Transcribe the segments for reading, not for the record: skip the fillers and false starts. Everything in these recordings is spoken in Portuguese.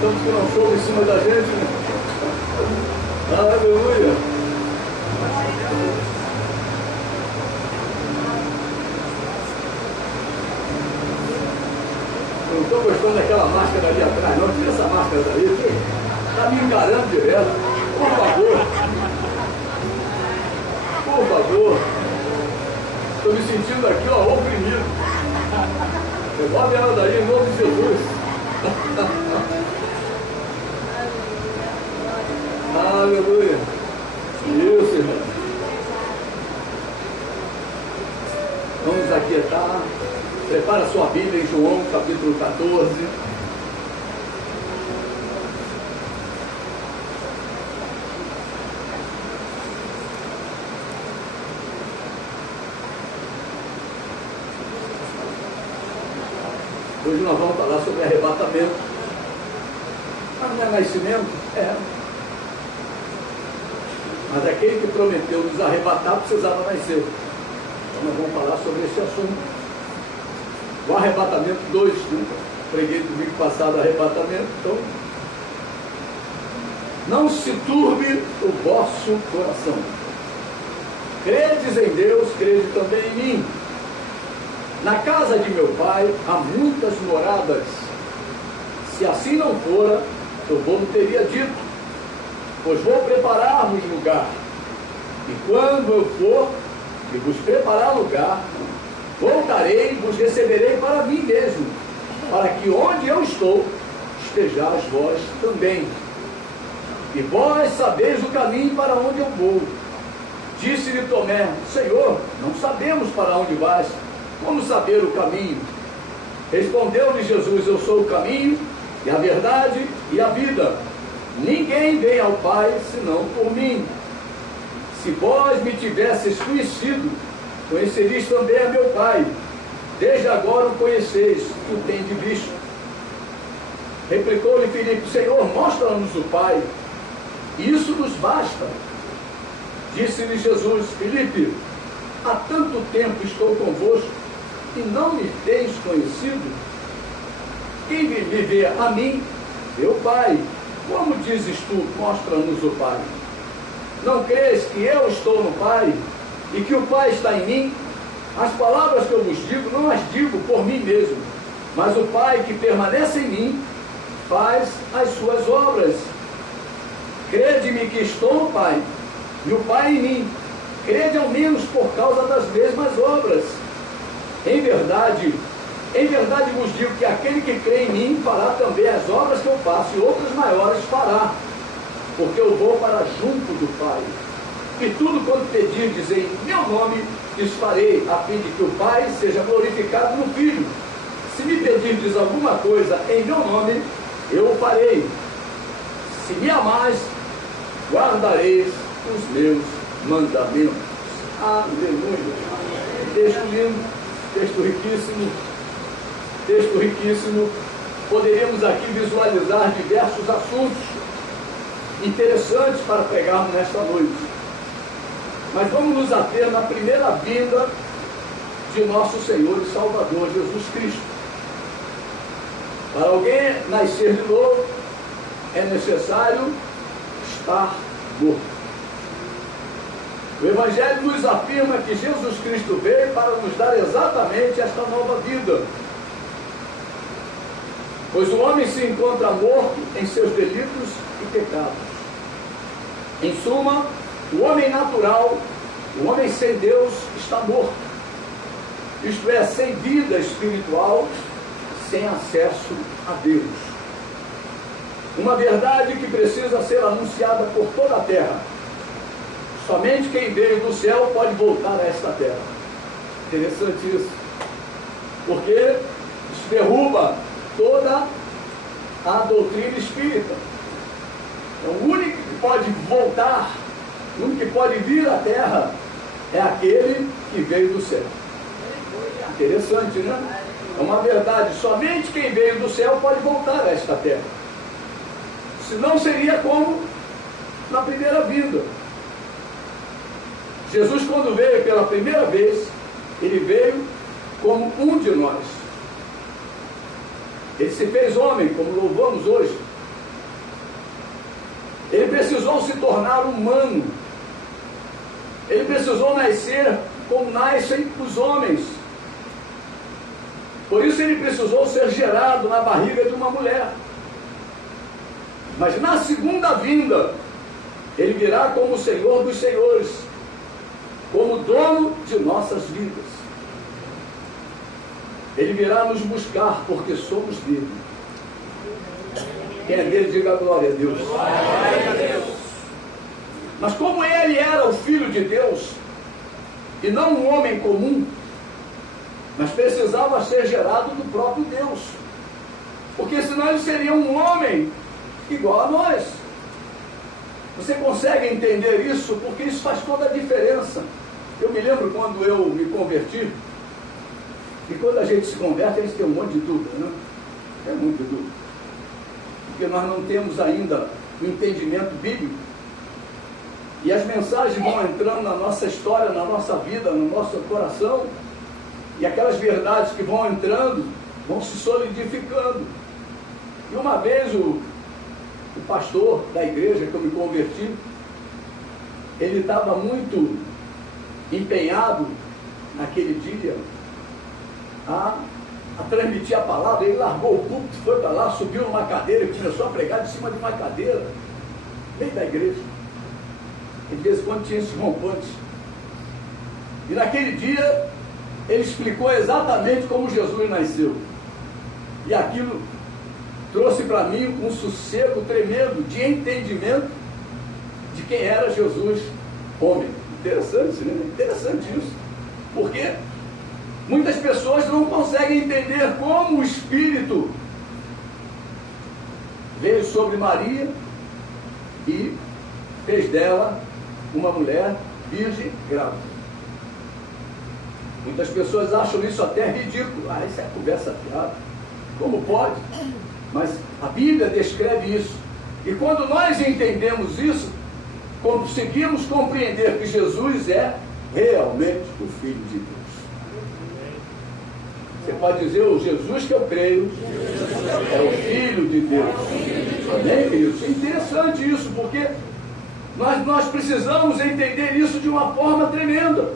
Estamos com um fogo em cima da gente, né? Aleluia. Eu não estou gostando daquela máscara ali atrás, não. Tira essa máscara daí. Está me encarando direto. Por favor. Por favor. Estou me sentindo aqui, ó, oprimido. Devolve ela daí em nome de Jesus. Aleluia. Isso, irmão. Vamos aquietar. Prepara sua Bíblia em João, capítulo 14. Hoje nós vamos falar sobre arrebatamento. Mas não é nascimento? É. Mas aquele que prometeu nos arrebatar precisava nascer. Então nós vamos falar sobre esse assunto. O arrebatamento 2, né? Preguei domingo passado arrebatamento. Então, não se turbe o vosso coração. Credes em Deus, crede também em mim. Na casa de meu pai há muitas moradas. Se assim não fora, eu vou teria dito, pois vou preparar-vos lugar. E quando eu for e vos preparar lugar, voltarei e vos receberei para mim mesmo, para que onde eu estou, estejais vós também. E vós sabeis o caminho para onde eu vou. Disse-lhe Tomé, Senhor, não sabemos para onde vais. Como saber o caminho? Respondeu-lhe Jesus, eu sou o caminho, e a verdade e a vida. Ninguém vem ao Pai, senão por mim. Se vós me tivesseis conhecido, conhecereis também a meu Pai. Desde agora o conheceis, que o tendes visto. Replicou-lhe Filipe, Senhor, mostra-nos o Pai. Isso nos basta. Disse-lhe Jesus, Filipe, há tanto tempo estou convosco, e não me tens conhecido? Quem me vê a mim, vê o Pai. Como dizes tu, mostra-nos o Pai? Não crês que eu estou no Pai, e que o Pai está em mim? As palavras que eu vos digo, não as digo por mim mesmo, mas o Pai que permanece em mim, faz as suas obras. Crede-me que estou no Pai, e o Pai em mim. Crede ao menos por causa das mesmas obras. Em verdade vos digo que aquele que crê em mim fará também as obras que eu faço, e outras maiores fará, porque eu vou para junto do Pai. E tudo quanto pedirdes em meu nome, lhes farei, a fim de que o Pai seja glorificado no Filho. Se me pedirdes alguma coisa em meu nome, eu o farei. Se me amais, guardareis os meus mandamentos. Aleluia. Texto lindo, texto riquíssimo. Poderíamos aqui visualizar diversos assuntos interessantes para pegarmos nesta noite. Mas vamos nos ater na primeira vinda de nosso Senhor e Salvador Jesus Cristo. Para alguém nascer de novo, é necessário estar morto. O Evangelho nos afirma que Jesus Cristo veio para nos dar exatamente esta nova vida. Pois o homem se encontra morto em seus delitos e pecados. Em suma, o homem natural, o homem sem Deus, está morto. Isto é, sem vida espiritual, sem acesso a Deus. Uma verdade que precisa ser anunciada por toda a terra. Somente quem veio do céu pode voltar a esta terra. Interessante isso. Porque isso derruba toda a doutrina espírita. Então, o único que pode voltar, o único que pode vir à terra, é aquele que veio do céu. Interessante, né? É uma verdade. Somente quem veio do céu pode voltar a esta terra. Senão seria como na primeira vinda. Jesus, quando veio pela primeira vez, ele veio como um de nós. Ele se fez homem, como louvamos hoje. Ele precisou se tornar humano. Ele precisou nascer como nascem os homens. Por isso ele precisou ser gerado na barriga de uma mulher. Mas na segunda vinda, ele virá como o Senhor dos Senhores, como dono de nossas vidas. Ele virá nos buscar, porque somos dele. Quem é dele, diga glória a Deus. Glória a Deus. Mas como ele era o Filho de Deus, e não um homem comum, mas precisava ser gerado do próprio Deus. Porque senão ele seria um homem igual a nós. Você consegue entender isso? Porque isso faz toda a diferença. Eu me lembro quando eu me converti, e quando a gente se converte, a gente tem um monte de dúvida, né? É muita dúvida. Porque nós não temos ainda o entendimento bíblico. E as mensagens vão entrando na nossa história, na nossa vida, no nosso coração. E aquelas verdades que vão entrando, vão se solidificando. E uma vez o pastor da igreja que eu me converti, ele estava muito empenhado naquele dia a transmitir a palavra. Ele largou o púlpito, foi para lá, subiu numa cadeira e começou a pregar de cima de uma cadeira, meio da igreja. E de vez em quando tinha esses rompantes. E naquele dia ele explicou exatamente como Jesus nasceu. E aquilo trouxe para mim um sossego tremendo de entendimento de quem era Jesus, homem. Interessante, né? Interessante isso. Porque muitas pessoas não conseguem entender como o Espírito veio sobre Maria e fez dela uma mulher virgem grávida. Muitas pessoas acham isso até ridículo. Ah, isso é conversa fiada. Como pode? Mas a Bíblia descreve isso. E quando nós entendemos isso, conseguimos compreender que Jesus é realmente o Filho de Deus. Você pode dizer, o Jesus que eu creio é o Filho de Deus. Amém, queridos? É interessante isso, porque nós precisamos entender isso de uma forma tremenda.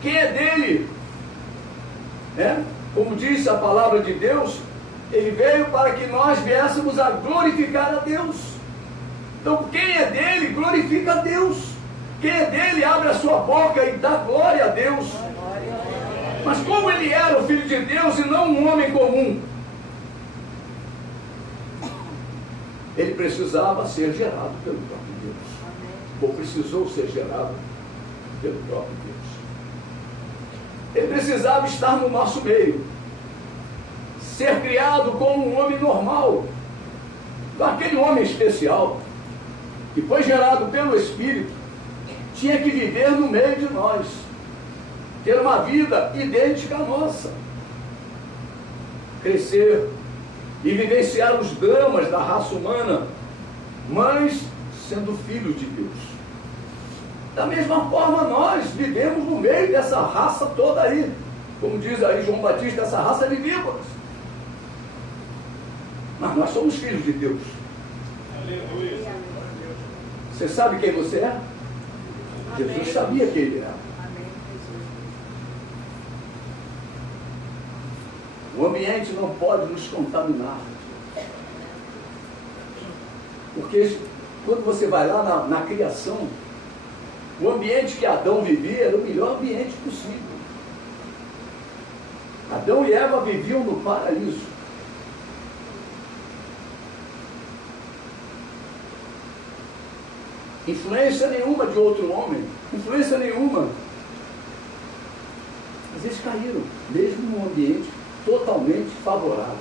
Quem é dele, né? Como diz a palavra de Deus, ele veio para que nós viéssemos a glorificar a Deus. Então quem é dele, glorifica a Deus. Quem é dele, abre a sua boca e dá glória a Deus. Mas como ele era o Filho de Deus e não um homem comum, ele precisava ser gerado pelo próprio Deus. Ou precisou ser gerado pelo próprio Deus. Ele precisava estar no nosso meio, ser criado como um homem normal, aquele homem especial, que foi gerado pelo Espírito, tinha que viver no meio de nós, ter uma vida idêntica à nossa, crescer e vivenciar os dramas da raça humana, mas sendo filho de Deus. Da mesma forma nós vivemos no meio dessa raça toda aí, como diz aí João Batista, essa raça de víboras. Mas nós somos filhos de Deus. Aleluia. Você sabe quem você é? Amém. Jesus sabia quem ele era. O ambiente não pode nos contaminar. Porque quando você vai lá na criação, o ambiente que Adão vivia era o melhor ambiente possível. Adão e Eva viviam no paraíso. Influência nenhuma de outro homem, influência nenhuma. Mas eles caíram, mesmo num ambiente totalmente favorável.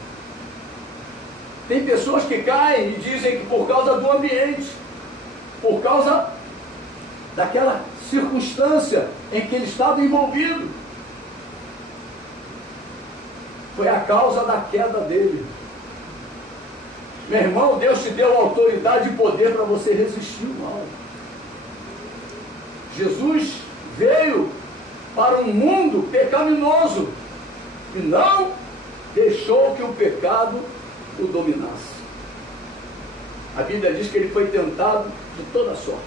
Tem pessoas que caem e dizem que por causa do ambiente, por causa daquela circunstância em que ele estava envolvido, foi a causa da queda dele. Meu irmão, Deus te deu autoridade e poder para você resistir o mal. Jesus veio para um mundo pecaminoso e não deixou que o pecado o dominasse. A Bíblia diz que ele foi tentado de toda sorte,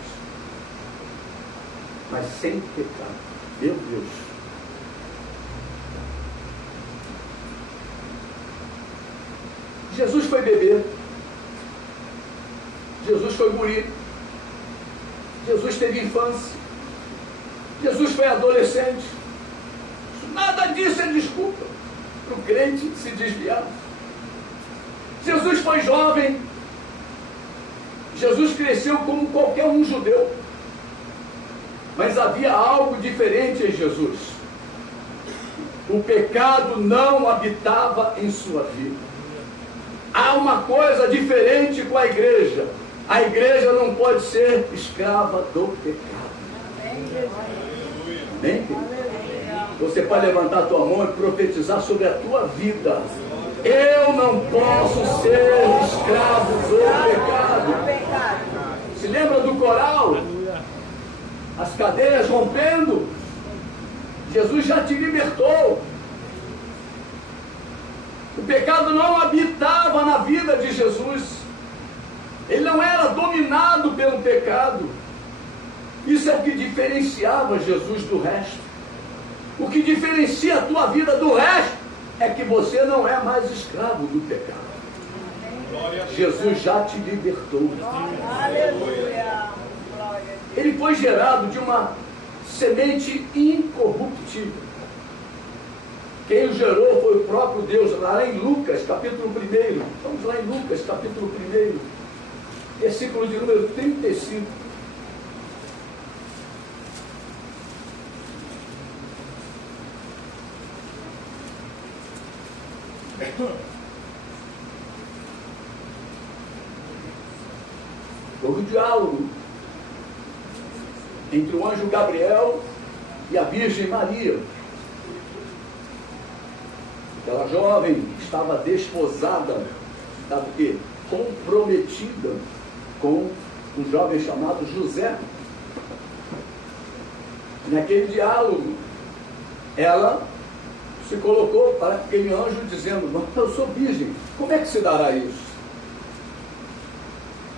mas sem pecado. Meu Deus! Jesus foi bebê, Jesus foi guri, Jesus teve infância, Jesus foi adolescente. Nada disso é desculpa para o crente se desviar. Jesus foi jovem, Jesus cresceu como qualquer um judeu, mas havia algo diferente em Jesus. O pecado não habitava em sua vida. Há uma coisa diferente com a igreja. A igreja não pode ser escrava do pecado. Amém? Você pode levantar a tua mão e profetizar sobre a tua vida. Eu não posso ser escravo do pecado. Se lembra do coral? As cadeias rompendo. Jesus já te libertou. O pecado não habitava na vida de Jesus. Ele não era dominado pelo pecado. Isso é o que diferenciava Jesus do resto. O que diferencia a tua vida do resto é que você não é mais escravo do pecado. Jesus já te libertou. Aleluia. Ele foi gerado de uma semente incorruptível. Quem o gerou foi o próprio Deus, lá em Lucas, capítulo 1. Vamos lá em Lucas, capítulo 1, versículo de número 35. Houve um diálogo entre o anjo Gabriel e a Virgem Maria. Aquela jovem estava desposada, sabe o quê? Comprometida com um jovem chamado José. Naquele diálogo, ela se colocou para aquele anjo dizendo: eu sou virgem, como é que se dará isso?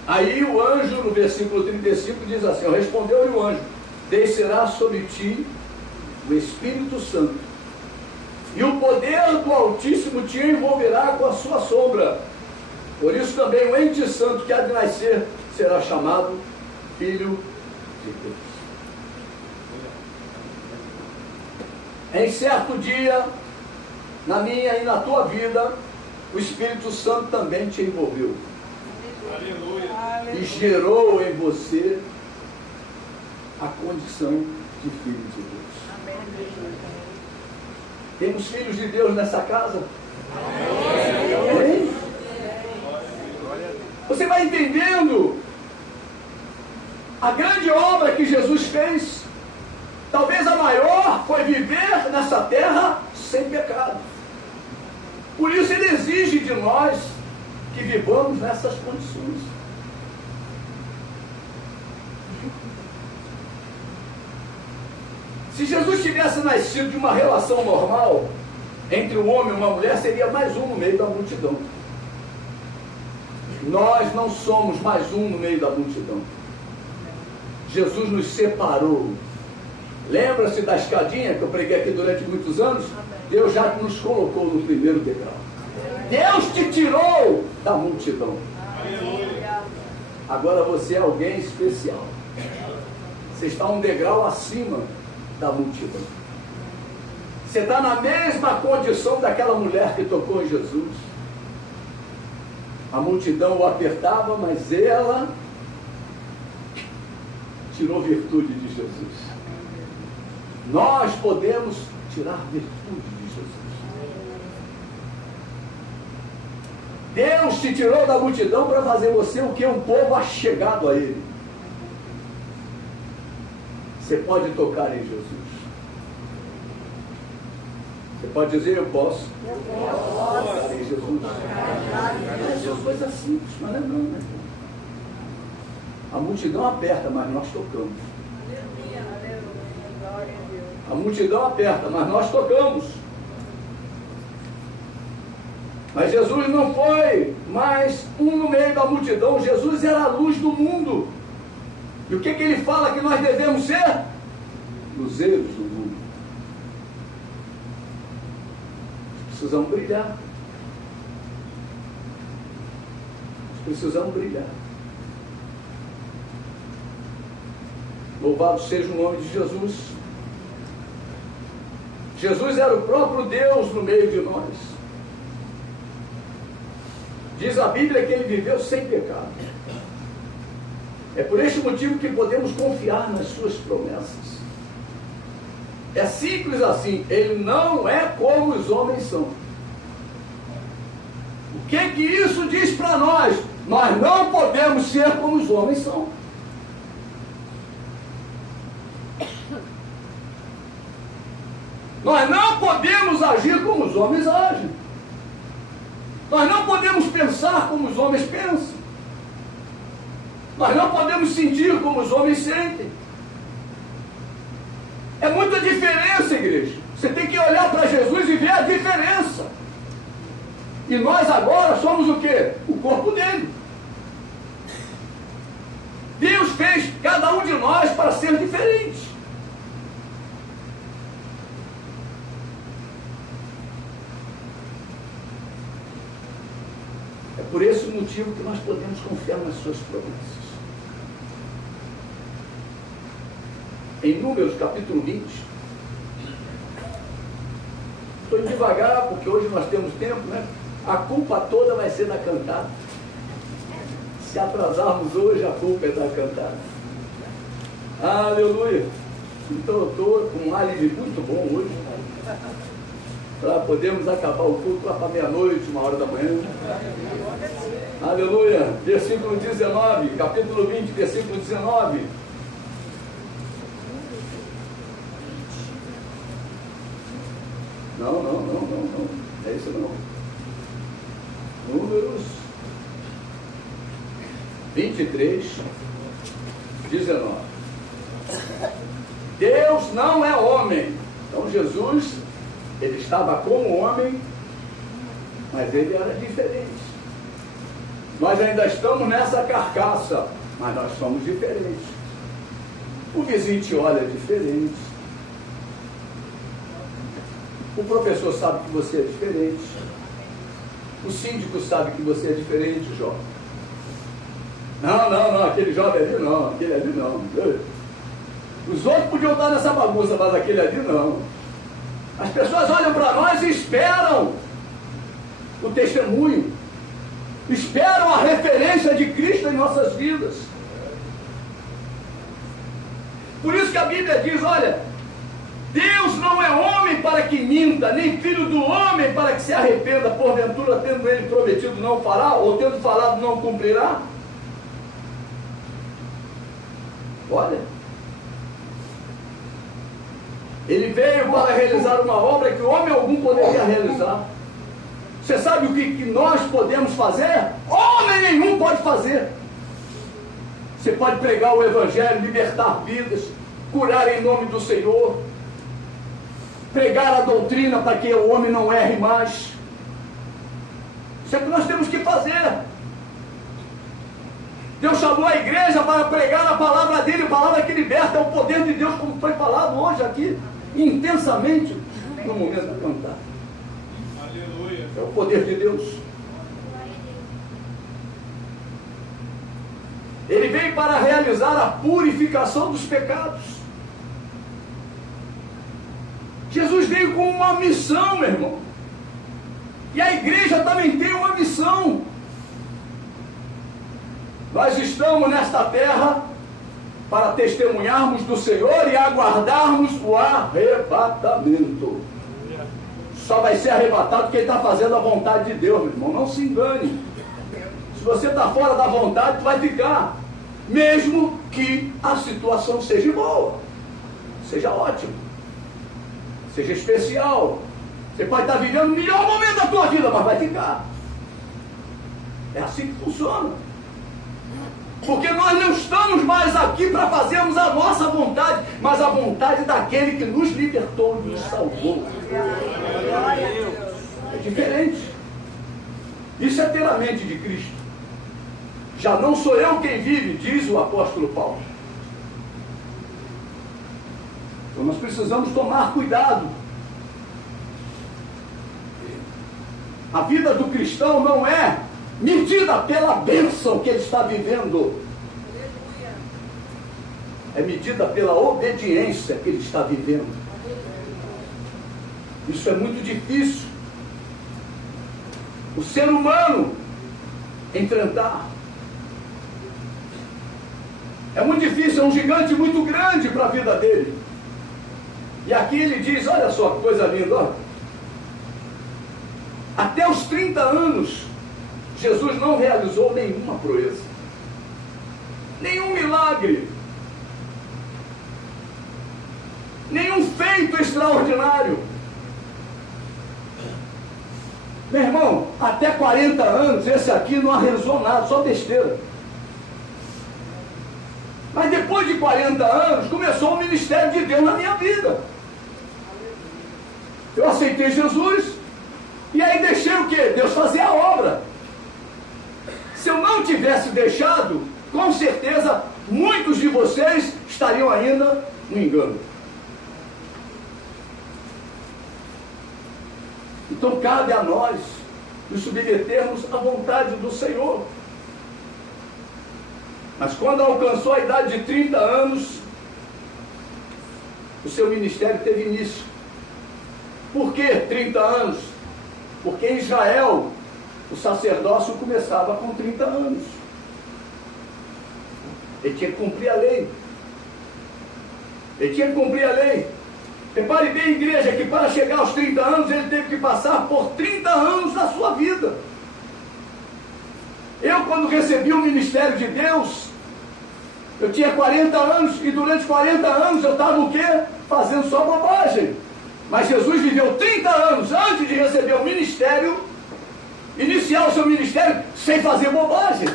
Aí o anjo, no versículo 35, diz assim: respondeu-lhe o anjo: descerá sobre ti o Espírito Santo, e o poder do Altíssimo te envolverá com a sua sombra. Por isso também o ente santo que há de nascer será chamado Filho de Deus. Em certo dia, na minha e na tua vida, o Espírito Santo também te envolveu. Aleluia. E gerou em você a condição de filho de Deus. Amém. Temos filhos de Deus nessa casa? Amém. Você vai entendendo a grande obra que Jesus fez. Talvez a maior foi viver nessa terra sem pecado. Por isso ele exige de nós que vivamos nessas condições. Se Jesus tivesse nascido de uma relação normal entre um homem e uma mulher, seria mais um no meio da multidão. Nós não somos mais um no meio da multidão. Jesus nos separou. Lembra-se da escadinha que eu preguei aqui durante muitos anos? Deus já nos colocou no primeiro degrau. Deus te tirou da multidão. Agora você é alguém especial. Você está um degrau acima da multidão. Você está na mesma condição daquela mulher que tocou em Jesus. A multidão o apertava, mas ela tirou virtude de Jesus. Nós podemos tirar virtude de Jesus. Deus te tirou da multidão para fazer você o que? Um povo achegado a Ele. Você pode tocar em Jesus. Você pode dizer: eu posso. Tocar em Jesus. É uma coisa simples, mas não é não, né? A multidão aperta, mas nós tocamos. A multidão aperta, mas nós tocamos. Mas Jesus não foi mais um no meio da multidão. Jesus era a luz do mundo. E o que ele fala que nós devemos ser? Luzeiros do mundo. Precisamos brilhar. Precisamos brilhar. Louvado seja o nome de Jesus. Jesus era o próprio Deus no meio de nós. Diz a Bíblia que ele viveu sem pecado. É por este motivo que podemos confiar nas suas promessas. É simples assim. Ele não é como os homens são. O que isso diz para nós? Nós não podemos ser como os homens são. Nós não podemos agir como os homens agem. Nós não podemos pensar como os homens pensam. Nós não podemos sentir como os homens sentem. É muita diferença, igreja. Você tem que olhar para Jesus e ver a diferença. E nós agora somos o quê? O corpo dele. Deus fez cada um de nós para ser diferente. É por esse motivo que nós podemos confiar nas suas promessas. Em Números capítulo 20, estou indo devagar porque hoje nós temos tempo, né? A culpa toda vai ser da cantada. Se atrasarmos hoje, a culpa é da cantada. Aleluia! Então eu estou com um álibi muito bom hoje, para podermos acabar o culto lá para meia-noite, 1h da manhã. Aleluia! Versículo 19, capítulo 20, versículo 19. Não. É isso não. Números 23, 19. Deus não é homem. Então Jesus, ele estava como homem, mas ele era diferente. Nós ainda estamos nessa carcaça, mas nós somos diferentes. O vizinho te olha diferente. O professor sabe que você é diferente. O síndico sabe que você é diferente, jovem. Não, aquele jovem ali não, aquele ali não. Os outros podiam estar nessa bagunça, mas aquele ali não. As pessoas olham para nós e esperam o testemunho, esperam a referência de Cristo em nossas vidas. Por isso que a Bíblia diz, olha, Deus não é homem para que minta, nem filho do homem para que se arrependa, porventura tendo ele prometido não fará, ou tendo falado não cumprirá. Olha, ele veio para realizar uma obra que homem algum poderia realizar. Você sabe o que nós podemos fazer? Homem nenhum pode fazer. Você pode pregar o Evangelho, libertar vidas, curar em nome do Senhor, pregar a doutrina para que o homem não erre mais. Isso é o que nós temos que fazer. Deus chamou a igreja para pregar a palavra dele, a palavra que liberta, é o poder de Deus, como foi falado hoje aqui, intensamente, no momento de cantar. Aleluia. É o poder de Deus. Ele veio para realizar a purificação dos pecados. Jesus veio com uma missão, meu irmão. E a igreja também tem uma missão. Nós estamos nesta terra para testemunharmos do Senhor e aguardarmos o arrebatamento. Só vai ser arrebatado quem está fazendo a vontade de Deus, meu irmão. Não se engane. Se você está fora da vontade, tu vai ficar. Mesmo que a situação seja boa, seja ótima, seja especial. Você pode estar vivendo o melhor momento da tua vida, mas vai ficar. É assim que funciona. Porque nós não estamos mais aqui para fazermos a nossa vontade, mas a vontade daquele que nos libertou e nos salvou. É diferente. Isso é ter a mente de Cristo. Já não sou eu quem vive, diz o apóstolo Paulo. Então nós precisamos tomar cuidado. A vida do cristão não é medida pela bênção que ele está vivendo. É medida pela obediência que ele está vivendo. Isso é muito difícil o ser humano enfrentar. É muito difícil, é um gigante muito grande para a vida dele. E aqui ele diz, olha só que coisa linda, ó. Até os 30 anos, Jesus não realizou nenhuma proeza, nenhum milagre, nenhum feito extraordinário. Meu irmão, até 40 anos, esse aqui não realizou nada, só besteira. Mas depois de 40 anos, começou o ministério de Deus na minha vida. Eu aceitei Jesus, e aí deixei o quê? Deus fazer a obra. Se eu não tivesse deixado, com certeza, muitos de vocês estariam ainda no engano. Então cabe a nós nos submetermos à vontade do Senhor. Mas quando alcançou a idade de 30 anos, o seu ministério teve início. Por que 30 anos? Porque em Israel o sacerdócio começava com 30 anos. Ele tinha que cumprir a lei. Ele tinha que cumprir a lei. Repare bem, igreja, que para chegar aos 30 anos, ele teve que passar por 30 anos da sua vida. Eu, quando recebi o ministério de Deus, eu tinha 40 anos, e durante 40 anos eu estava o quê? Fazendo só bobagem. Mas Jesus viveu 30 anos antes de receber o ministério, iniciar o seu ministério sem fazer bobagem.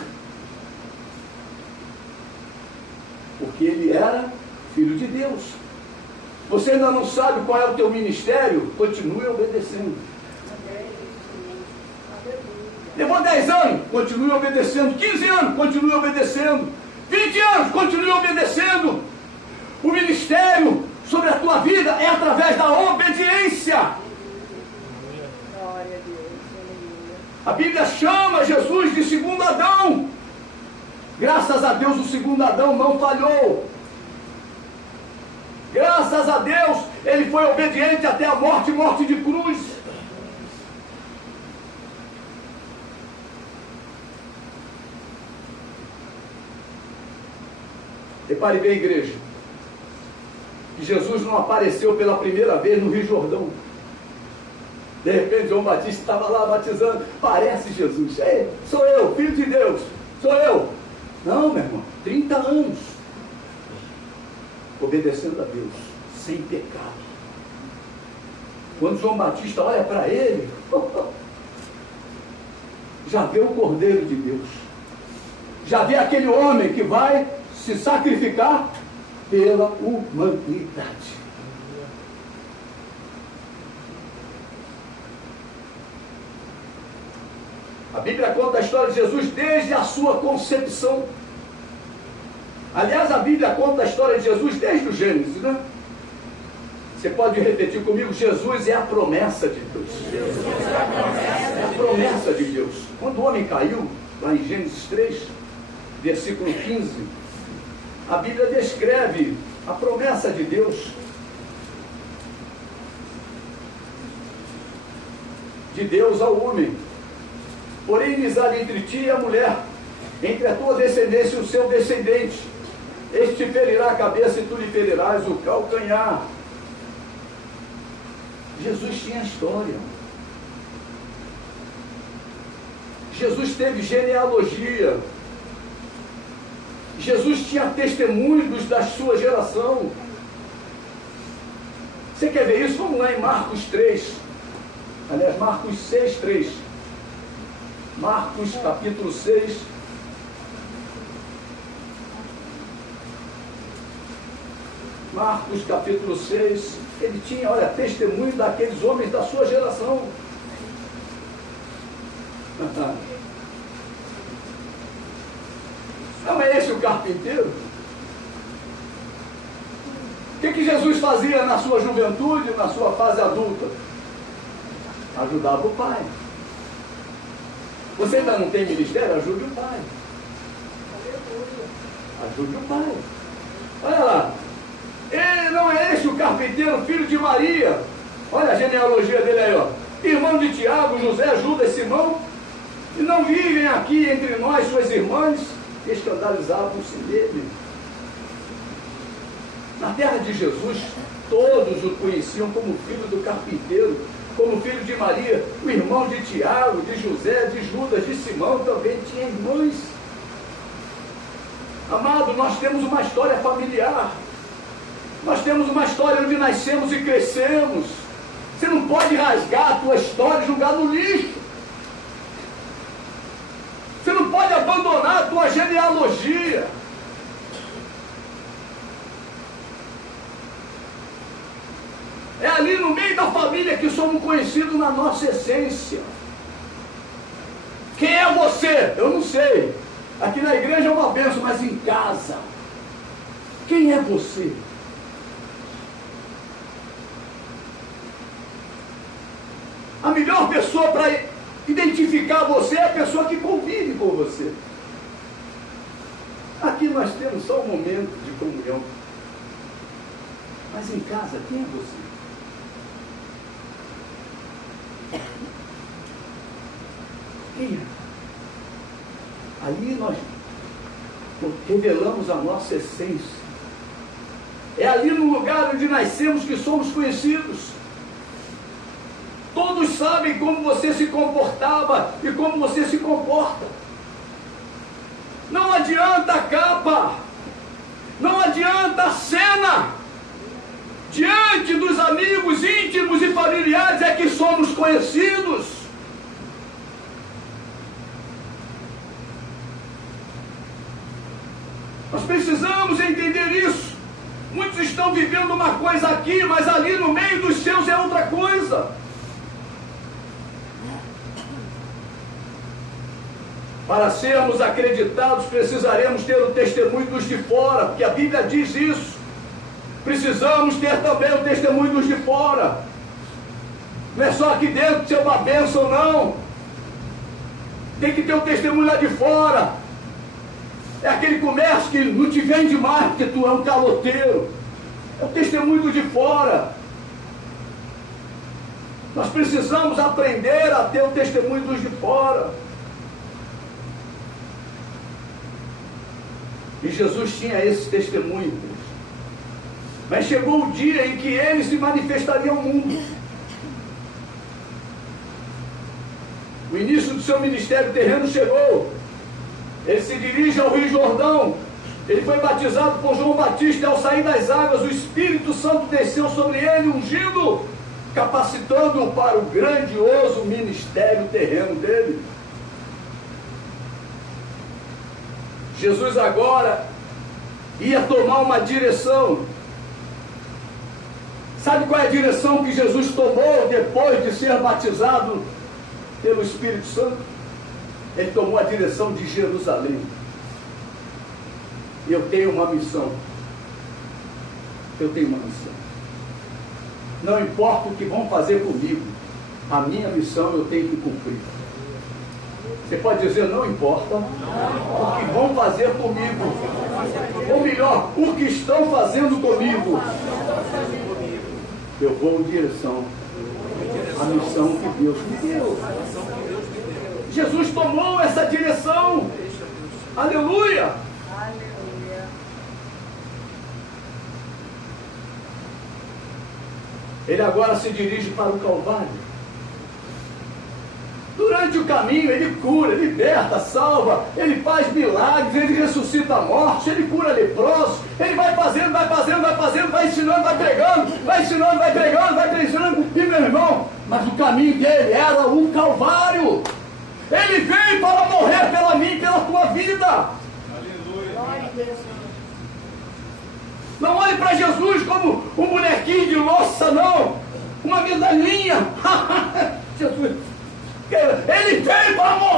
Porque ele era filho de Deus. Você ainda não sabe qual é o teu ministério? Continue obedecendo. Levou 10 anos? Continue obedecendo. 15 anos? Continue obedecendo. 20 anos? Continue obedecendo. O ministério sobre a tua vida é através da obediência. A Bíblia chama Jesus de segundo Adão. Graças a Deus o segundo Adão não falhou. Graças a Deus, ele foi obediente até a morte, morte de cruz. Repare bem, igreja, que Jesus não apareceu pela primeira vez no Rio Jordão. De repente, João Batista estava lá batizando. Parece Jesus. Ei, sou eu, filho de Deus, sou eu. Não, meu irmão, 30 anos. Obedecendo a Deus, sem pecado. Quando João Batista olha para ele, já vê o Cordeiro de Deus, já vê aquele homem que vai se sacrificar pela humanidade. A Bíblia conta a história de Jesus desde a sua concepção. Aliás, a Bíblia conta a história de Jesus desde o Gênesis, né? Você pode repetir comigo? Jesus é a promessa de Deus. É a promessa de Deus. Quando o homem caiu, lá em Gênesis 3, versículo 15, a Bíblia descreve a promessa de Deus. De Deus ao homem. Porém, inimizade entre ti e a mulher, entre a tua descendência e o seu descendente. Este te ferirá a cabeça e tu lhe ferirás o calcanhar. Jesus tinha história. Jesus teve genealogia. Jesus tinha testemunhos da sua geração. Você quer ver isso? Vamos lá em Marcos 3. Aliás, Marcos 6, 3. Marcos capítulo 6. Marcos capítulo 6, ele tinha, olha, testemunho daqueles homens da sua geração. Não é esse o carpinteiro? O que Jesus fazia na sua juventude, na sua fase adulta? Ajudava o pai. Você ainda não tem ministério? Ajude o pai. Ajude o pai. Olha lá. Ele não é esse o carpinteiro, filho de Maria? Olha a genealogia dele aí, ó. Irmão de Tiago, José, Judas, Simão. E não vivem aqui entre nós suas irmãs? Escandalizavam-se dele. Na terra de Jesus, todos o conheciam como filho do carpinteiro, como filho de Maria. O irmão de Tiago, de José, de Judas, de Simão também tinha irmãs. Amado, nós temos uma história familiar. Nós temos uma história onde nascemos e crescemos. Você não pode rasgar a tua história e jogar no lixo. Você não pode abandonar a tua genealogia. É ali no meio da família que somos conhecidos na nossa essência. Quem é você? Eu não sei. Aqui na igreja é uma bênção, mas em casa, quem é você? A melhor pessoa para identificar você é a pessoa que convive com você. Aqui nós temos só um momento de comunhão. Mas em casa, quem é você? Quem é? Ali nós revelamos a nossa essência. É ali no lugar onde nascemos que somos conhecidos. Todos sabem como você se comportava e como você se comporta. Não adianta a capa, não adianta a cena. Diante dos amigos íntimos e familiares é que somos conhecidos. Nós precisamos entender isso. Muitos estão vivendo uma coisa aqui, mas ali no meio dos seus é outra coisa. Para sermos acreditados, precisaremos ter o testemunho dos de fora, porque a Bíblia diz isso. Precisamos ter também o testemunho dos de fora. Não é só aqui dentro ser uma bênção, não. Tem que ter o testemunho lá de fora. É aquele comércio que não te vende mais porque tu é um caloteiro. É o testemunho do de fora. Nós precisamos aprender a ter o testemunho dos de fora. E Jesus tinha esse testemunho. Mas chegou o dia em que ele se manifestaria ao mundo. O início do seu ministério terreno chegou. Ele se dirige ao Rio Jordão. Ele foi batizado por João Batista e ao sair das águas o Espírito Santo desceu sobre ele, ungindo, capacitando-o para o grandioso ministério terreno dele. Jesus agora ia tomar uma direção. Sabe qual é a direção que Jesus tomou depois de ser batizado pelo Espírito Santo? Ele tomou a direção de Jerusalém. E eu tenho uma missão. Eu tenho uma missão. Não importa o que vão fazer comigo, a minha missão eu tenho que cumprir. Você pode dizer, não importa o que vão fazer comigo, ou melhor, o que estão fazendo comigo, eu vou em direção à missão que Deus me deu. Jesus tomou essa direção. Aleluia! Ele agora se dirige para o Calvário. Durante o caminho ele cura, ele liberta, salva, ele faz milagres, ele ressuscita a morte, ele cura leprosos, ele vai fazendo, vai ensinando, vai pregando, vai ensinando, vai pregando, vai ensinando. E meu irmão, mas o caminho dele era o Calvário. Ele veio para morrer pela mim, pela tua vida. Aleluia. Não olhe para Jesus como um bonequinho de louça, não. Uma medalhinha. Jesus, ele veio para morrer.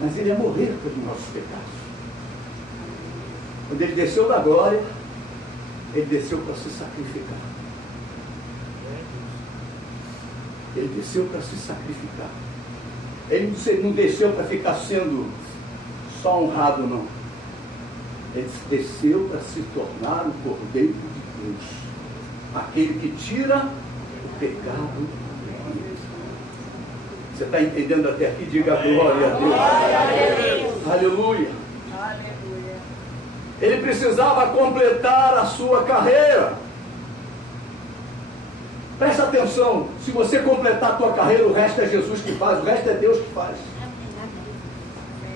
Mas ele ia morrer pelos nossos pecados. Quando ele desceu da glória, ele desceu para se sacrificar. Ele desceu para se sacrificar. Ele não desceu para ficar sendo só honrado, não. Ele desceu para se tornar o Cordeiro de Deus, aquele que tira o pecado do mundo. Você está entendendo até aqui? Diga glória a Deus. Glória a Deus. Aleluia. Aleluia. Ele precisava completar a sua carreira. Presta atenção, se você completar a tua carreira, o resto é Jesus que faz, o resto é Deus que faz.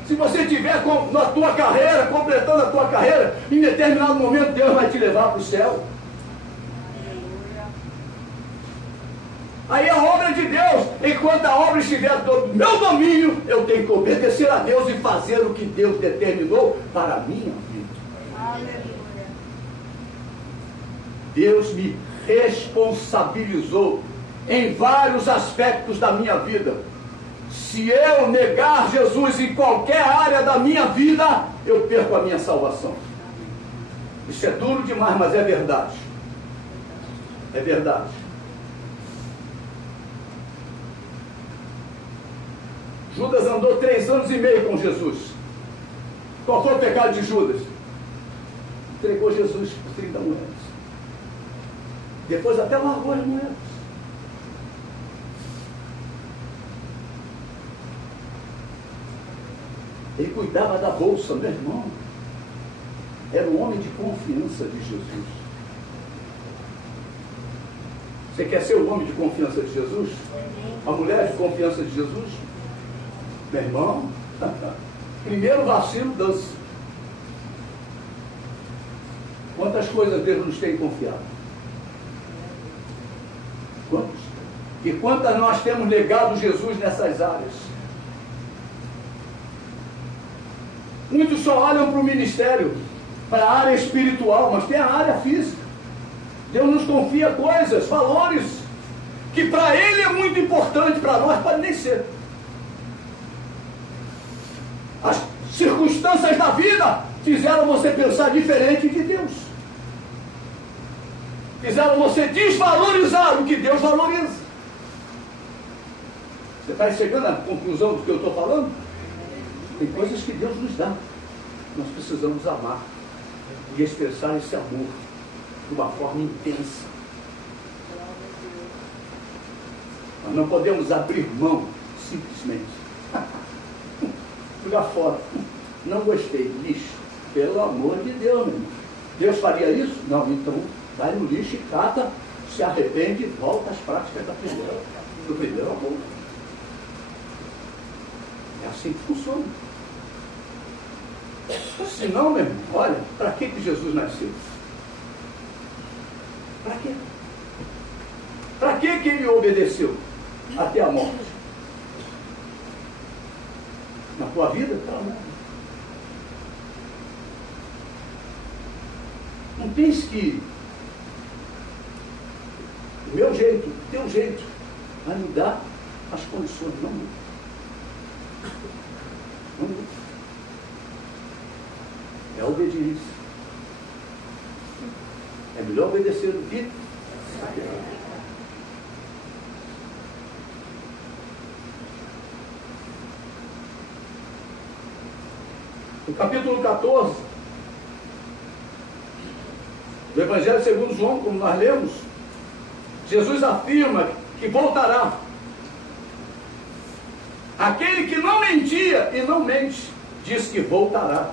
Se você estiver na tua carreira, completando a tua carreira, em determinado momento Deus vai te levar para o céu. Aí a obra de Deus, enquanto a obra estiver do meu domínio, eu tenho que obedecer a Deus e fazer o que Deus determinou para a minha vida. Aleluia. Deus me responsabilizou em vários aspectos da minha vida. Se eu negar Jesus em qualquer área da minha vida, eu perco a minha salvação. Isso é duro demais, mas é verdade. É verdade. Judas andou 3 anos e meio com Jesus. Qual foi o pecado de Judas? Entregou Jesus por 30 moedas. Depois até largou as moedas. Ele cuidava da bolsa, meu irmão. Era um homem de confiança de Jesus. Você quer ser o homem de confiança de Jesus? A mulher de confiança de Jesus? Meu irmão, primeiro vacilo, dança. Quantas coisas Deus nos tem confiado? Quantos? E quantas nós temos negado Jesus nessas áreas? Muitos só olham para o ministério, para a área espiritual, mas tem a área física. Deus nos confia coisas, valores, que para Ele é muito importante, para nós pode nem ser. As circunstâncias da vida fizeram você pensar diferente de Deus. Fizeram você desvalorizar o que Deus valoriza. Você está chegando à conclusão do que eu estou falando? Tem coisas que Deus nos dá. Nós precisamos amar e expressar esse amor de uma forma intensa. Nós não podemos abrir mão simplesmente. Jogar fora. Não gostei. Lixo. Pelo amor de Deus, meu irmão. Deus faria isso? Não, então vai no lixo e cata, se arrepende e volta às práticas do primeiro amor. É assim que funciona. Se não, meu irmão, olha, para que Jesus nasceu? Para quê? Para que ele obedeceu até a morte? Na tua vida? Não pense que o meu jeito, o teu jeito, vai mudar as condições. Não muda. Não muda. É a obediência. É melhor obedecer do que saber. No capítulo 14 do Evangelho segundo João, como nós lemos, Jesus afirma que voltará. Aquele que não mentia e não mente, diz que voltará.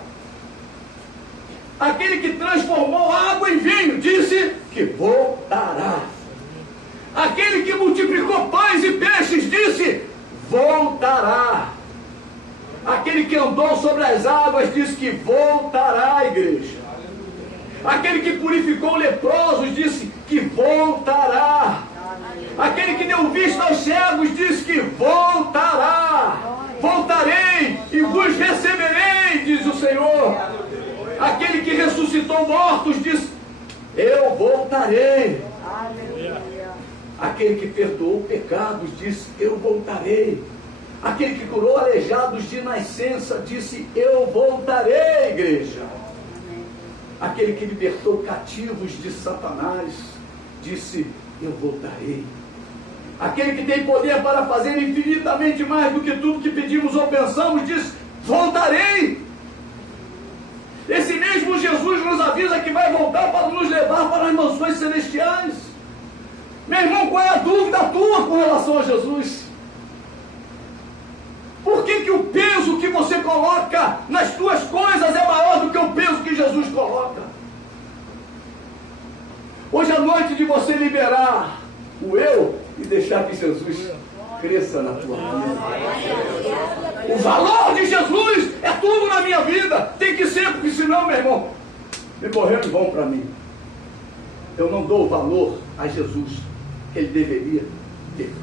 Aquele que transformou água em vinho, disse que voltará. Aquele que multiplicou pães e peixes, disse, voltará. Aquele que andou sobre as águas, disse que voltará, igreja. Aquele que purificou leprosos, disse que voltará. Aquele que deu vista aos cegos, disse que voltará. Voltarei e vos receberei, diz o Senhor. Aquele que ressuscitou mortos, diz, eu voltarei. Aleluia. Aquele que perdoou pecados, diz, eu voltarei. Aquele que curou aleijados de nascença disse: eu voltarei, igreja. Aquele que libertou cativos de Satanás disse: eu voltarei. Aquele que tem poder para fazer infinitamente mais do que tudo que pedimos ou pensamos diz: voltarei. Esse mesmo Jesus nos avisa que vai voltar para nos levar para as mansões celestiais. Meu irmão, qual é a dúvida tua com relação a Jesus? Por que o peso que você coloca nas tuas coisas é maior do que o peso que Jesus coloca? Hoje é noite de você liberar o eu e deixar que Jesus cresça na tua vida. O valor de Jesus é tudo na minha vida. Tem que ser, porque senão, meu irmão, me morreu em vão para mim. Eu não dou valor a Jesus que ele deveria ter.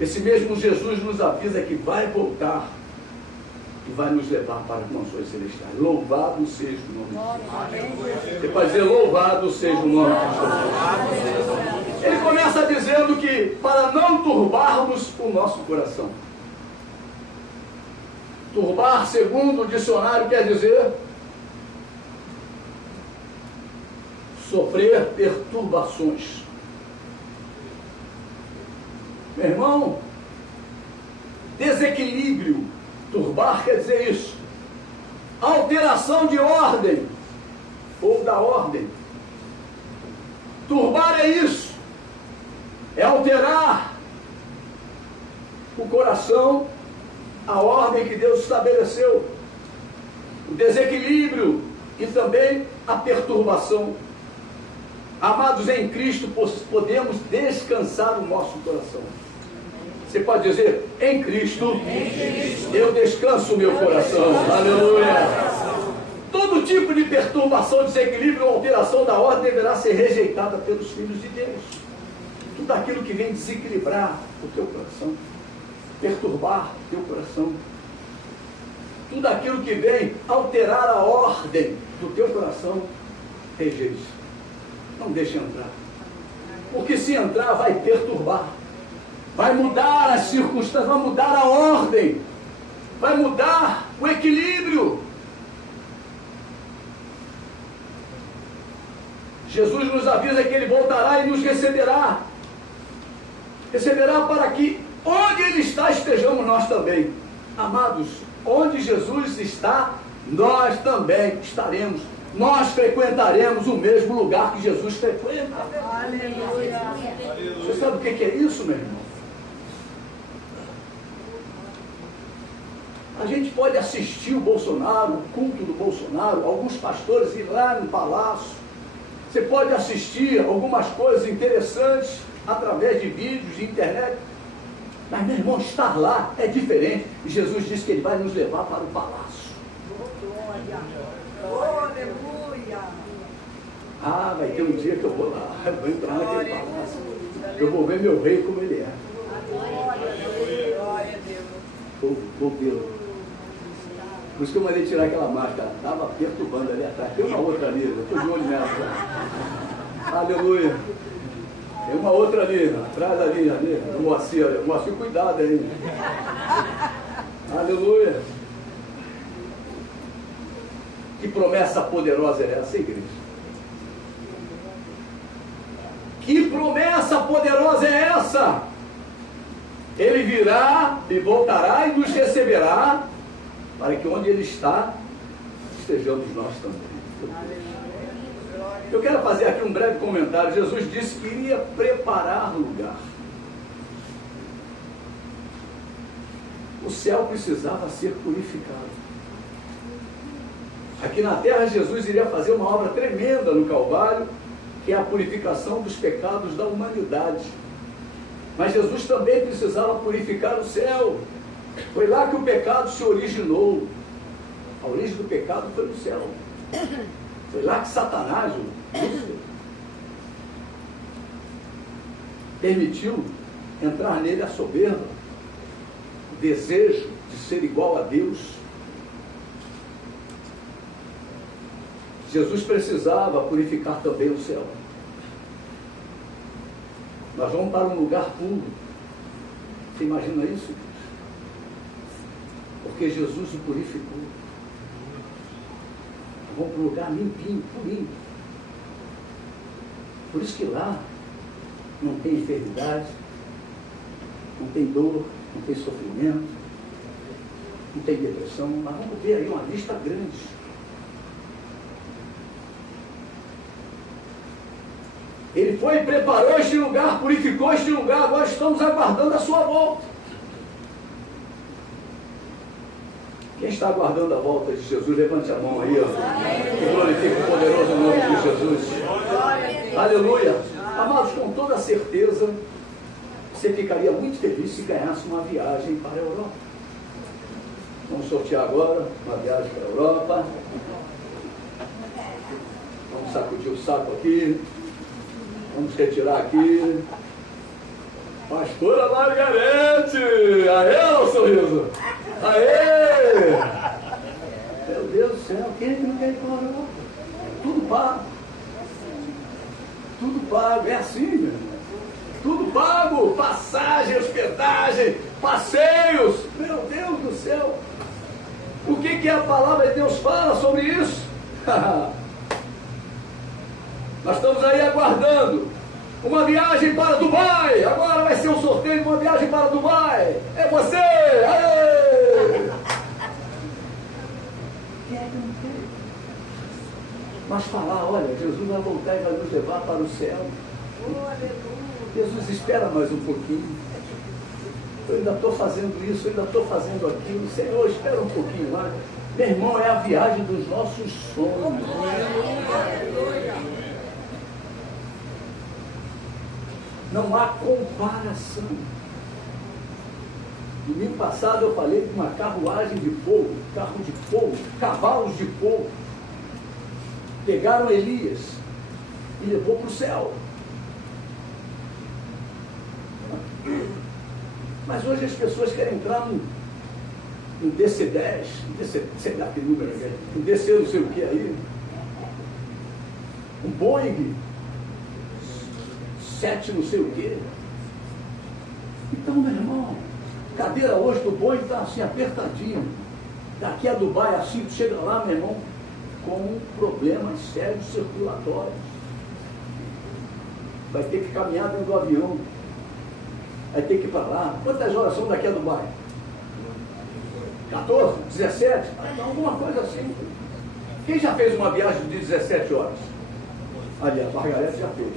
Esse mesmo Jesus nos avisa que vai voltar e vai nos levar para as mansões celestiais. Louvado seja o nome de Jesus. Você pode dizer: louvado seja o nome de Jesus. Ele começa dizendo que para não turbarmos o nosso coração. Turbar, segundo o dicionário, quer dizer sofrer perturbações. Meu irmão, desequilíbrio, turbar quer dizer isso. Alteração de ordem, ou da ordem. Turbar é isso. É alterar o coração, a ordem que Deus estabeleceu. O desequilíbrio e também a perturbação. Amados, em Cristo podemos descansar o nosso coração. Você pode dizer: em Cristo, eu descanso o meu coração. Aleluia. Todo tipo de perturbação, desequilíbrio ou alteração da ordem deverá ser rejeitada pelos filhos de Deus. Tudo aquilo que vem desequilibrar o teu coração, perturbar o teu coração, tudo aquilo que vem alterar a ordem do teu coração, rejeite. Não deixe entrar. Porque se entrar, vai perturbar. Vai mudar as circunstâncias, vai mudar a ordem, vai mudar o equilíbrio. Jesus nos avisa que ele voltará e nos receberá. Receberá para que onde ele está estejamos nós também. Amados, onde Jesus está, nós também estaremos. Nós frequentaremos o mesmo lugar que Jesus frequenta. Aleluia. Você sabe o que é isso, meu irmão? A gente pode assistir o Bolsonaro, o culto do Bolsonaro, alguns pastores ir lá no palácio. Você pode assistir algumas coisas interessantes através de vídeos, de internet. Mas, meu irmão, estar lá é diferente. E Jesus disse que ele vai nos levar para o palácio. Aleluia. Ah, vai ter um dia que eu vou lá, eu vou entrar naquele palácio. Eu vou ver meu rei como ele é. Glória a Deus. Vou vê-lo. Por isso que eu mandei tirar aquela máscara. Estava perturbando ali atrás. Tem uma outra ali, eu estou de olho nela. Aleluia. Tem uma outra ali, atrás ali, do Moacir. Moacir, cuidado aí. Aleluia. Que promessa poderosa é essa, igreja? Que promessa poderosa é essa? Ele virá e voltará e nos receberá, para que onde ele está, estejamos nós também. Eu quero fazer aqui um breve comentário. Jesus disse que iria preparar lugar. O céu precisava ser purificado. Aqui na terra, Jesus iria fazer uma obra tremenda no Calvário, que é a purificação dos pecados da humanidade. Mas Jesus também precisava purificar o céu. Foi lá que o pecado se originou. A origem do pecado foi no céu. Foi lá que Satanás, Lúcifer, permitiu entrar nele a soberba, o desejo de ser igual a Deus. Jesus precisava purificar também o céu. Nós vamos para um lugar puro. Você imagina isso? Porque Jesus o purificou. Vamos para um lugar limpinho, purinho. Por isso que lá não tem enfermidade, não tem dor, não tem sofrimento, não tem depressão. Mas vamos ver aí uma lista grande. Ele foi e preparou este lugar, purificou este lugar, agora estamos aguardando a sua volta. Quem está aguardando a volta de Jesus, levante a mão aí, ó. E glorifique o poderoso nome de Jesus. Aleluia. Amados, com toda certeza, você ficaria muito feliz se ganhasse uma viagem para a Europa. Vamos sortear agora uma viagem para a Europa. Vamos sacudir o saco aqui. Vamos retirar aqui. Pastora Margarete! Aê, o sorriso! Aê! Meu Deus do céu, quem é que não quer ir para a Europa? Tudo pago. Tudo pago, é assim, meu irmão. Tudo pago, passagem, hospedagem, passeios. Meu Deus do céu. O que a palavra de Deus fala sobre isso? Nós estamos aí aguardando uma viagem para Dubai. Agora vai ser um sorteio de uma viagem para Dubai. É você! Aê! Mas falar, olha, Jesus vai voltar e vai nos levar para o céu. Jesus espera mais um pouquinho. Eu ainda estou fazendo isso, eu ainda estou fazendo aquilo. Senhor, espera um pouquinho mais. Meu irmão, é a viagem dos nossos sonhos. Não há comparação. Domingo passado eu falei de uma carruagem de fogo, carro de fogo, cavalos de fogo. Pegaram Elias e levou para o céu. Mas hoje as pessoas querem entrar no DC-10, sei lá que número é, um DC não sei o que aí, um Boeing 7 não sei o que. Então, meu irmão, cadeira hoje do Boeing está assim apertadinha. Daqui a Dubai, assim, tu chega lá, meu irmão, com problemas sérios circulatórios. Vai ter que caminhar dentro do avião. Vai ter que ir para lá. Quantas horas são daqui a Dubai? 14? 17? Alguma coisa assim. Quem já fez uma viagem de 17 horas? Aliás, a Margarete já fez.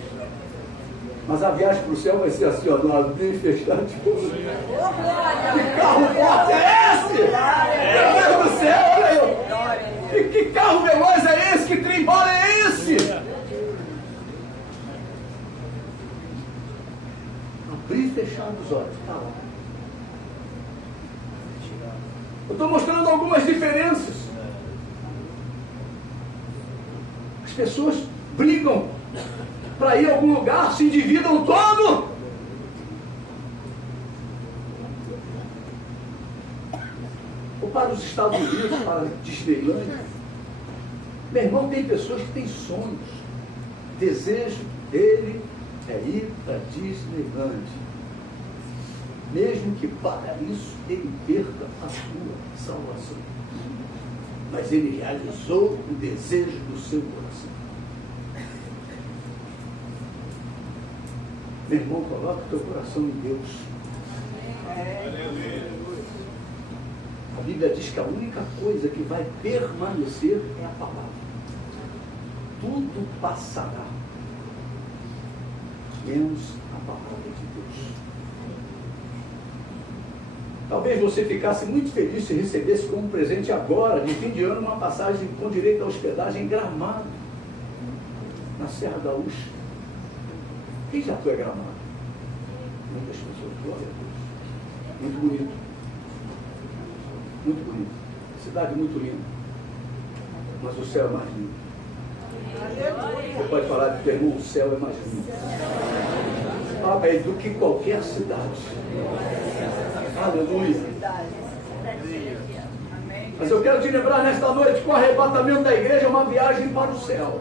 Mas a viagem para o céu vai ser assim, ó, do abrir e fechar de tudo. Que carro forte é esse? Meu Deus do céu, olha aí. Que carro veloz é esse? Que trem-bala é esse? Abrir e fechar os olhos. Tá lá. Eu estou mostrando algumas diferenças. As pessoas brigam para ir a algum lugar, se endividam todo. Ou para os Estados Unidos, para a Disneylandia. Meu irmão, tem pessoas que têm sonhos. Desejo dele é ir para a Disneylandia. Mesmo que para isso ele perca a sua salvação. Mas ele realizou o desejo do seu coração. Meu irmão, coloca o teu coração em Deus. A Bíblia diz que a única coisa que vai permanecer é a palavra. Tudo passará, menos a palavra de Deus. Talvez você ficasse muito feliz se recebesse como presente agora, de fim de ano, uma passagem com direito à hospedagem em Gramado, na Serra da Gaúcha. Quem já foi a Gramado? Muitas pessoas. Glória a Deus. Muito bonito. Muito bonito. Cidade muito linda. Mas o céu é mais lindo. Você pode falar de teu irmão, o céu é mais lindo. É do que qualquer cidade. Aleluia. Mas eu quero te lembrar nesta noite que o arrebatamento da igreja é uma viagem para o céu.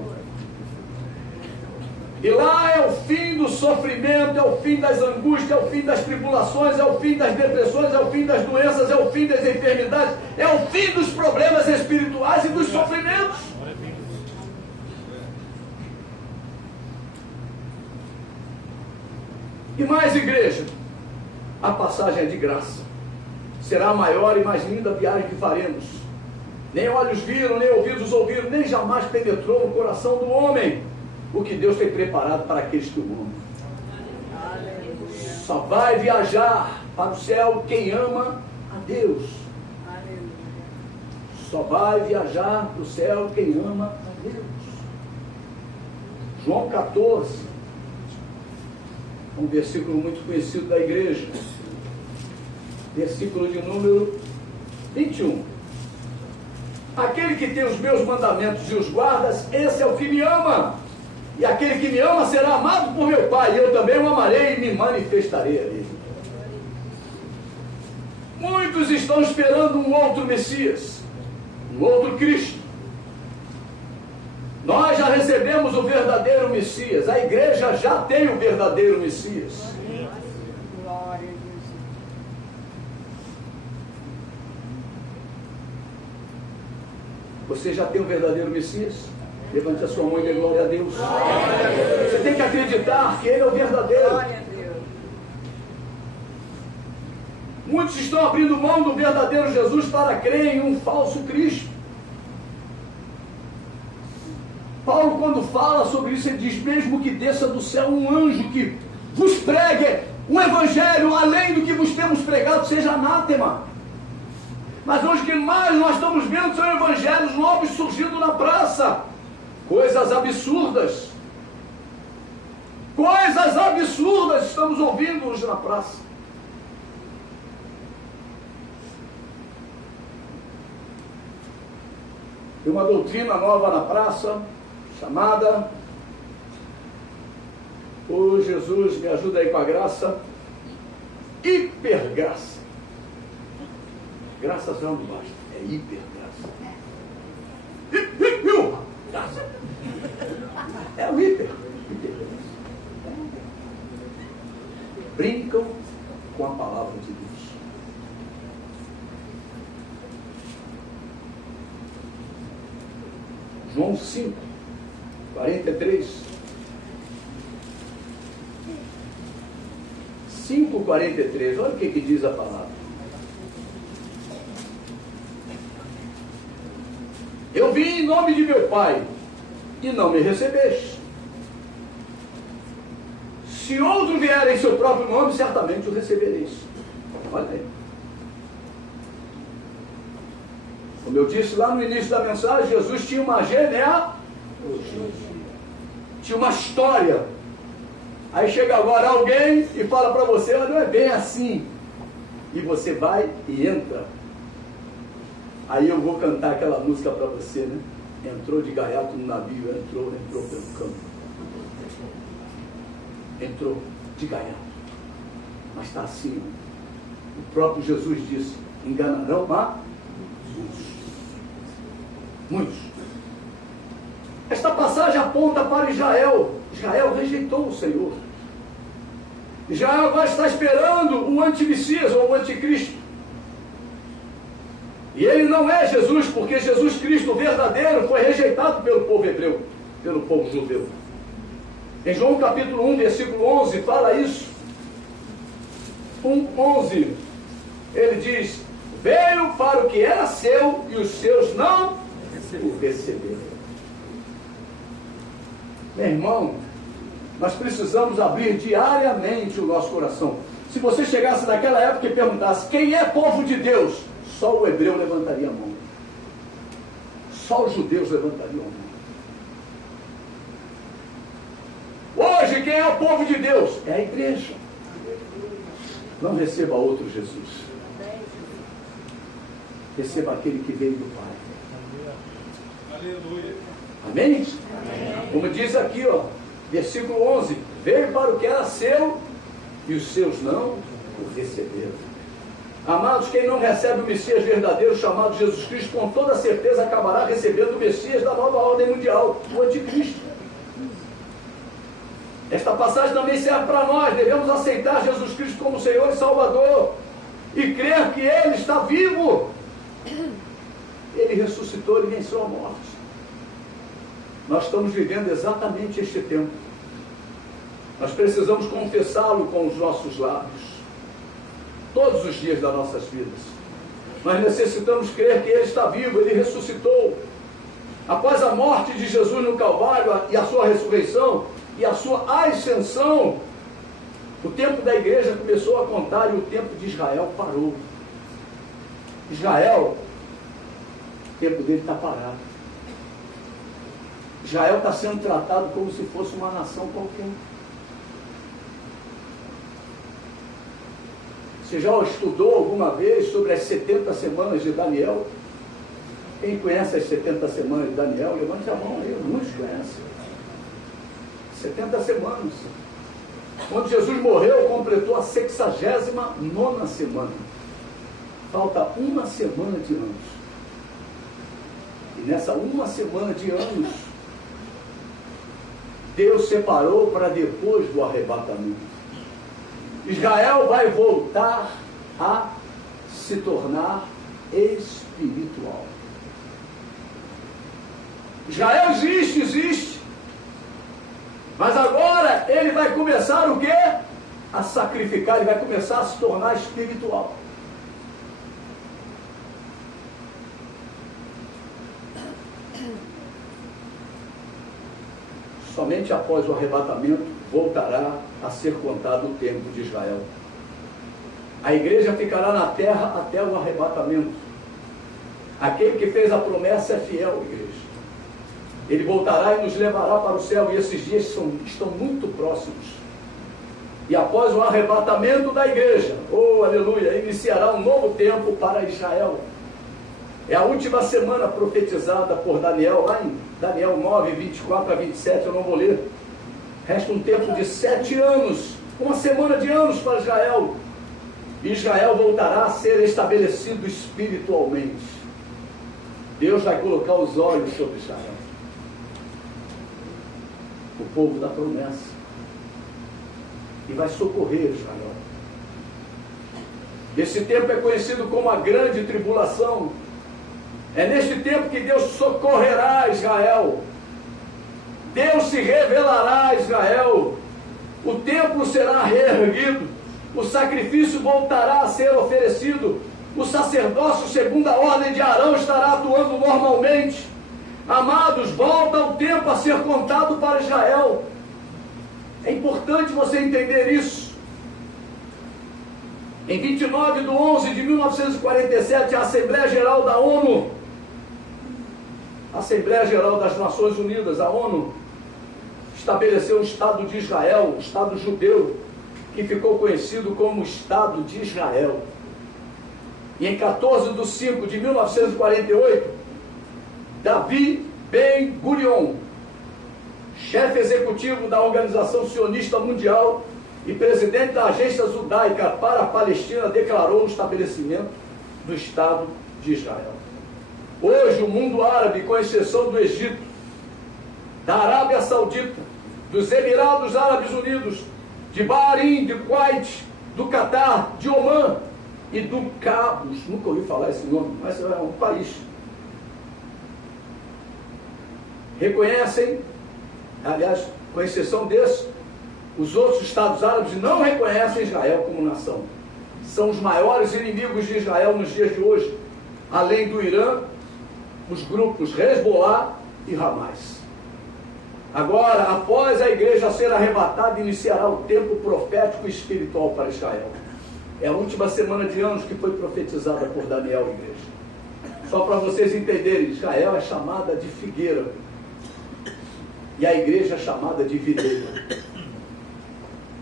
E lá é o fim do sofrimento, é o fim das angústias, é o fim das tribulações, é o fim das depressões, é o fim das doenças, é o fim das enfermidades, é o fim dos problemas espirituais e dos sofrimentos. E mais, igreja, a passagem é de graça. Será a maior e mais linda viagem que faremos. Nem olhos viram, nem ouvidos ouviram, nem jamais penetrou no coração do homem o que Deus tem preparado para aqueles que o amam. Só vai viajar para o céu quem ama a Deus. Só vai viajar para o céu quem ama a Deus. João 14, um versículo muito conhecido da igreja. Versículo de número 21. Aquele que tem os meus mandamentos e os guardas, esse é o que me ama. E aquele que me ama será amado por meu Pai, e eu também o amarei e me manifestarei a ele. Muitos estão esperando um outro Messias, um outro Cristo. Nós já recebemos o verdadeiro Messias, a igreja já tem o verdadeiro Messias. Glória a Deus. Você já tem o verdadeiro Messias? Levante a sua mão e dê glória a Deus. Você tem que acreditar que Ele é o verdadeiro. Glória a Deus. Muitos estão abrindo mão do verdadeiro Jesus para crer em um falso Cristo. Paulo, quando fala sobre isso, ele diz: mesmo que desça do céu um anjo que vos pregue um evangelho além do que vos temos pregado, seja anátema. Mas hoje o que mais nós estamos vendo são evangelhos novos surgindo na praça. Coisas absurdas. Coisas absurdas estamos ouvindo hoje na praça. Tem uma doutrina nova na praça, chamada, ô Jesus, me ajuda aí com a graça, hipergraça. Graças não basta, é hipergraça. Graça. É o hiper. Brincam com a palavra de Deus. João 5, 43. 5:43. Olha o que diz a palavra. Eu vim em nome de meu Pai, e não me recebeste. Se outro vier em seu próprio nome, certamente o recebereis. Olha aí. Como eu disse lá no início da mensagem, Jesus tinha uma genealogia, tinha uma história. Aí chega agora alguém e fala para você: não é bem assim. E você vai e entra. Aí eu vou cantar aquela música para você, né? Entrou de gaiato no navio, entrou pelo campo. Entrou de gaiato. Mas está assim. O próprio Jesus disse: enganarão a muitos. Esta passagem aponta para Israel. Israel rejeitou o Senhor. Israel agora está esperando o antimessias ou o anticristo. E ele não é Jesus, porque Jesus Cristo verdadeiro foi rejeitado pelo povo hebreu, pelo povo judeu. Em João capítulo 1, versículo 11, fala isso. 1:11, ele diz: veio para o que era seu e os seus não o receberam. Meu irmão, nós precisamos abrir diariamente o nosso coração. Se você chegasse naquela época e perguntasse: quem é povo de Deus? Só o hebreu levantaria a mão. Só os judeus levantariam a mão. Hoje, quem é o povo de Deus? É a igreja. Não receba outro Jesus. Receba aquele que veio do Pai. Aleluia. Amém? Amém. Como diz aqui, ó, versículo 11: veio para o que era seu e os seus não o receberam. Amados, quem não recebe o Messias verdadeiro, chamado Jesus Cristo, com toda certeza acabará recebendo o Messias da nova ordem mundial, o anticristo. Esta passagem também serve para nós. Devemos aceitar Jesus Cristo como Senhor e Salvador e crer que Ele está vivo. Ele ressuscitou, Ele venceu a morte. Nós estamos vivendo exatamente este tempo. Nós precisamos confessá-lo com os nossos lábios, todos os dias das nossas vidas. Nós necessitamos crer que Ele está vivo, Ele ressuscitou. Após a morte de Jesus no Calvário e a sua ressurreição e a sua ascensão, o tempo da igreja começou a contar e o tempo de Israel parou. Israel, o tempo dele está parado. Israel está sendo tratado como se fosse uma nação qualquer. Você já estudou alguma vez sobre as 70 semanas de Daniel? Quem conhece as 70 semanas de Daniel? Levante a mão aí, muitos conhecem. 70 semanas. Quando Jesus morreu, completou a 69ª semana. Falta uma semana de anos. E nessa uma semana de anos, Deus separou para depois do arrebatamento. Israel vai voltar a se tornar espiritual. Israel existe. Mas agora ele vai começar o quê? A sacrificar, ele vai começar a se tornar espiritual. Somente após o arrebatamento voltará a ser contado o tempo de Israel. A igreja ficará na terra até o arrebatamento. Aquele que fez a promessa é fiel, igreja. Ele voltará e nos levará para o céu, e esses dias estão muito próximos. E após o arrebatamento da igreja, oh aleluia, iniciará um novo tempo para Israel. É a última semana profetizada por Daniel, lá em Daniel 9, 24 a 27, eu não vou ler. Resta um tempo de 7 anos, uma semana de anos para Israel. Israel voltará a ser estabelecido espiritualmente. Deus vai colocar os olhos sobre Israel, o povo da promessa, e vai socorrer Israel. Esse tempo é conhecido como a grande tribulação. É neste tempo que Deus socorrerá Israel. Deus se revelará a Israel. O templo será reerguido. O sacrifício voltará a ser oferecido. O sacerdócio, segundo a ordem de Arão, estará atuando normalmente. Amados, volta o tempo a ser contado para Israel. É importante você entender isso. Em 29 de 11 de 1947, a Assembleia Geral da ONU, a Assembleia Geral das Nações Unidas, a ONU, estabeleceu o Estado de Israel, o Estado judeu, que ficou conhecido como Estado de Israel. E em 14 de 5 de 1948, Davi Ben-Gurion, chefe executivo da Organização Sionista Mundial e presidente da Agência Judaica para a Palestina, declarou o estabelecimento do Estado de Israel. Hoje, o mundo árabe, com exceção do Egito, da Arábia Saudita, dos Emirados Árabes Unidos, de Bahrein, de Kuwait, do Catar, de Omã e do Cabos, nunca ouvi falar esse nome, mas é um país, reconhecem, aliás, com exceção desse, os outros Estados Árabes não reconhecem Israel como nação. São os maiores inimigos de Israel nos dias de hoje, além do Irã, os grupos Hezbollah e Hamas. Agora, após a igreja ser arrebatada, iniciará o tempo profético e espiritual para Israel. É a última semana de anos que foi profetizada por Daniel, igreja. Só para vocês entenderem, Israel é chamada de figueira e a igreja é chamada de videira.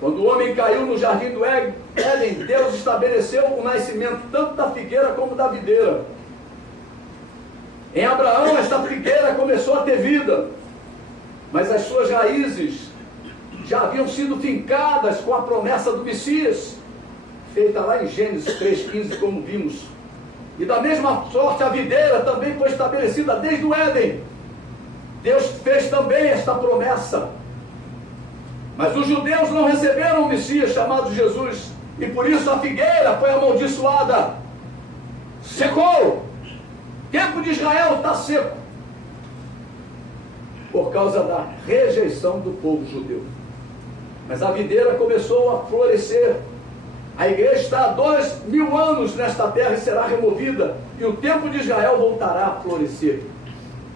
Quando o homem caiu no jardim do Éden, Deus estabeleceu o nascimento tanto da figueira como da videira. Em Abraão, esta figueira começou a ter vida, mas as suas raízes já haviam sido fincadas com a promessa do Messias, feita lá em Gênesis 3,15, como vimos. E da mesma sorte, a videira também foi estabelecida desde o Éden. Deus fez também esta promessa. Mas os judeus não receberam o Messias chamado Jesus, e por isso a figueira foi amaldiçoada. Secou. O tempo de Israel está seco, por causa da rejeição do povo judeu. Mas a videira começou a florescer. A igreja está há 2000 anos nesta terra e será removida, e o tempo de Israel voltará a florescer.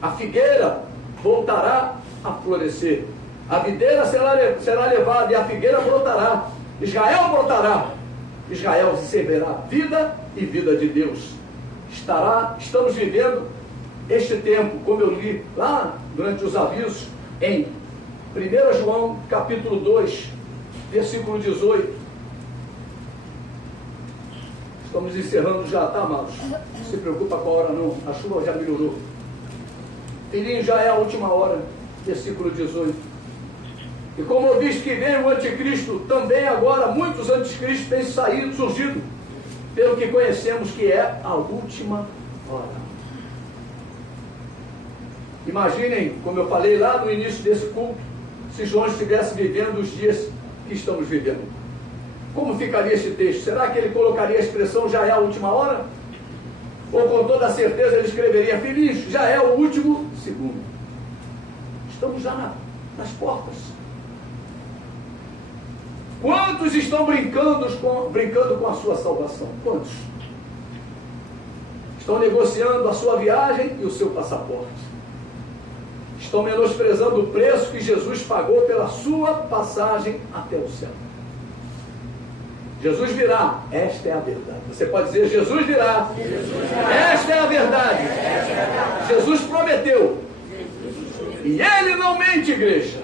A figueira voltará a florescer. A videira será levada e a figueira brotará. Israel brotará. Israel receberá vida e vida de Deus. Estamos vivendo este tempo, como eu li lá durante os avisos, em 1 João capítulo 2, versículo 18. Estamos encerrando já, tá, amados? Não se preocupa com a hora não, a chuva já melhorou. Filhinho, já é a última hora, versículo 18. E como ouviste que veio o anticristo, também agora muitos anticristos têm surgido, pelo que conhecemos que é a última hora. Imaginem, como eu falei lá no início desse culto, se João estivesse vivendo os dias que estamos vivendo. Como ficaria esse texto? Será que ele colocaria a expressão já é a última hora? Ou com toda certeza ele escreveria feliz, já é o último segundo? Estamos já nas portas. Quantos estão brincando com a sua salvação? Quantos? Estão negociando a sua viagem e o seu passaporte. Estão menosprezando o preço que Jesus pagou pela sua passagem até o céu. Jesus virá, esta é a verdade. Você pode dizer, Jesus virá, esta é a verdade. Jesus prometeu. E Ele não mente, igreja.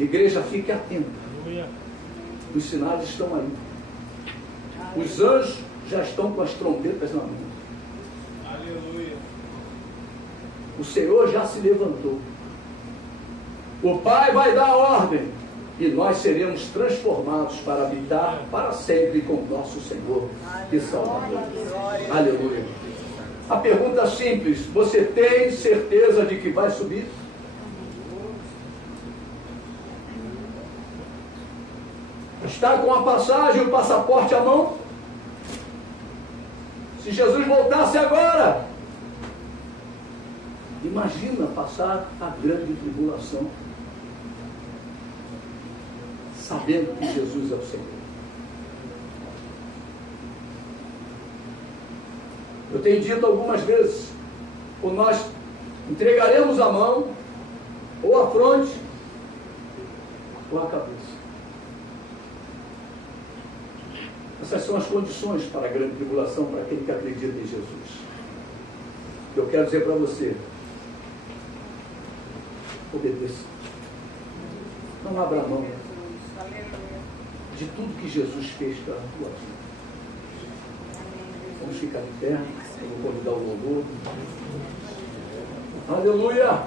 Igreja, fique atenta. Os sinais estão aí. Os anjos já estão com as trombetas na mão. Aleluia. O Senhor já se levantou. O Pai vai dar ordem. E nós seremos transformados para habitar para sempre com nosso Senhor e Salvador. Aleluia. A pergunta simples: você tem certeza de que vai subir? Está com a passagem e o passaporte à mão? Se Jesus voltasse agora, imagina passar a grande tribulação, sabendo que Jesus é o Senhor. Eu tenho dito algumas vezes, ou nós entregaremos a mão, ou a fronte, ou a cabeça. Essas são as condições para a grande tribulação, para aquele que acredita em Jesus. Eu quero dizer para você, obedeça. Não abra mão de tudo que Jesus fez pela tua vida. Vamos ficar de pé. Eu vou convidar o louvor. Aleluia!